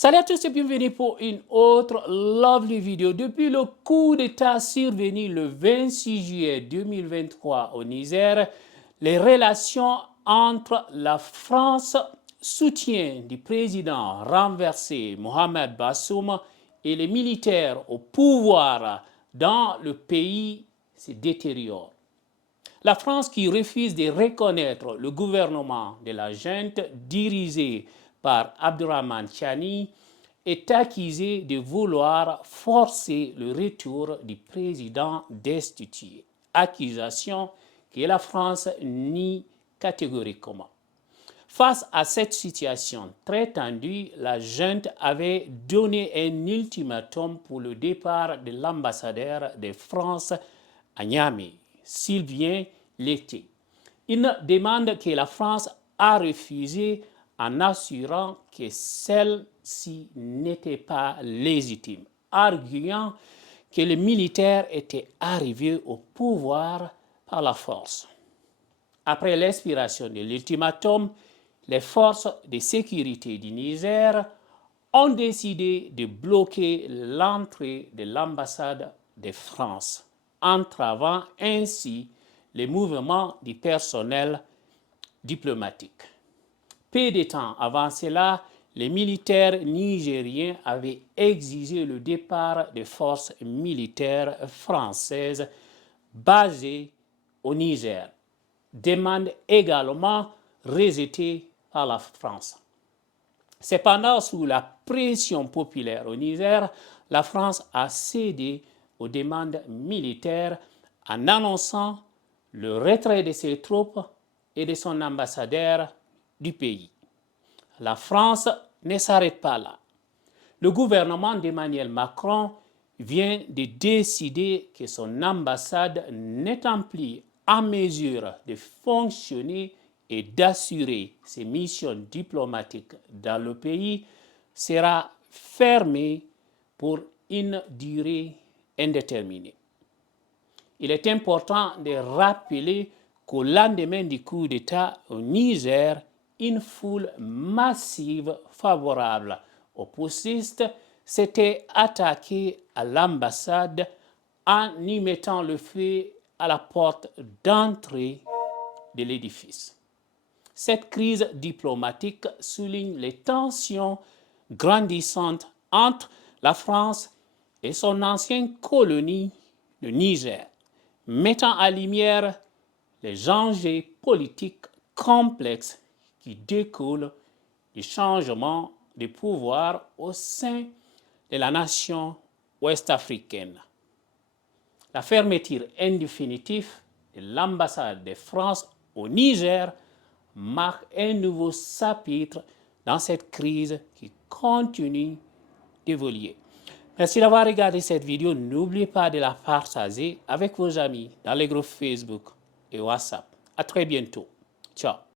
Salut à tous et bienvenue pour une autre lovely vidéo. Depuis le coup d'État survenu le 26 juillet 2023 au Niger, les relations entre la France, soutien du président renversé Mohamed Bazoum et les militaires au pouvoir dans le pays se détériorent. La France qui refuse de reconnaître le gouvernement de la junte dirigé par Abdurrahman Chani est accusée de vouloir forcer le retour du président destitué. Accusation que la France nie catégoriquement. Face à cette situation très tendue, la junte avait donné un ultimatum pour le départ de l'ambassadeur de France à Niamey, Sylvain Lété. Une demande que la France a refusée en assurant que celle-ci n'était pas légitime, arguant que les militaires étaient arrivés au pouvoir par la force. Après l'expiration de l'ultimatum, les forces de sécurité du Niger ont décidé de bloquer l'entrée de l'ambassade de France, entravant ainsi les mouvements du personnel diplomatique. Peu de temps avant cela, les militaires nigériens avaient exigé le départ des forces militaires françaises basées au Niger, demande également rejetée par la France. Cependant, sous la pression populaire au Niger, la France a cédé aux demandes militaires en annonçant le retrait de ses troupes et de son ambassadeur du pays. La France ne s'arrête pas là. Le gouvernement d'Emmanuel Macron vient de décider que son ambassade n'étant plus en mesure de fonctionner et d'assurer ses missions diplomatiques dans le pays sera fermée pour une durée indéterminée. Il est important de rappeler qu'au lendemain du coup d'État au Niger, une foule massive favorable aux postistes s'était attaquée à l'ambassade en y mettant le feu à la porte d'entrée de l'édifice. Cette crise diplomatique souligne les tensions grandissantes entre la France et son ancienne colonie, le Niger, mettant en lumière les enjeux politiques complexes qui découlent du changement de pouvoir au sein de la nation ouest-africaine. La fermeture indéfinitive de l'ambassade de France au Niger marque un nouveau chapitre dans cette crise qui continue d'évoluer. Merci d'avoir regardé cette vidéo. N'oubliez pas de la partager avec vos amis dans les groupes Facebook et WhatsApp. À très bientôt. Ciao.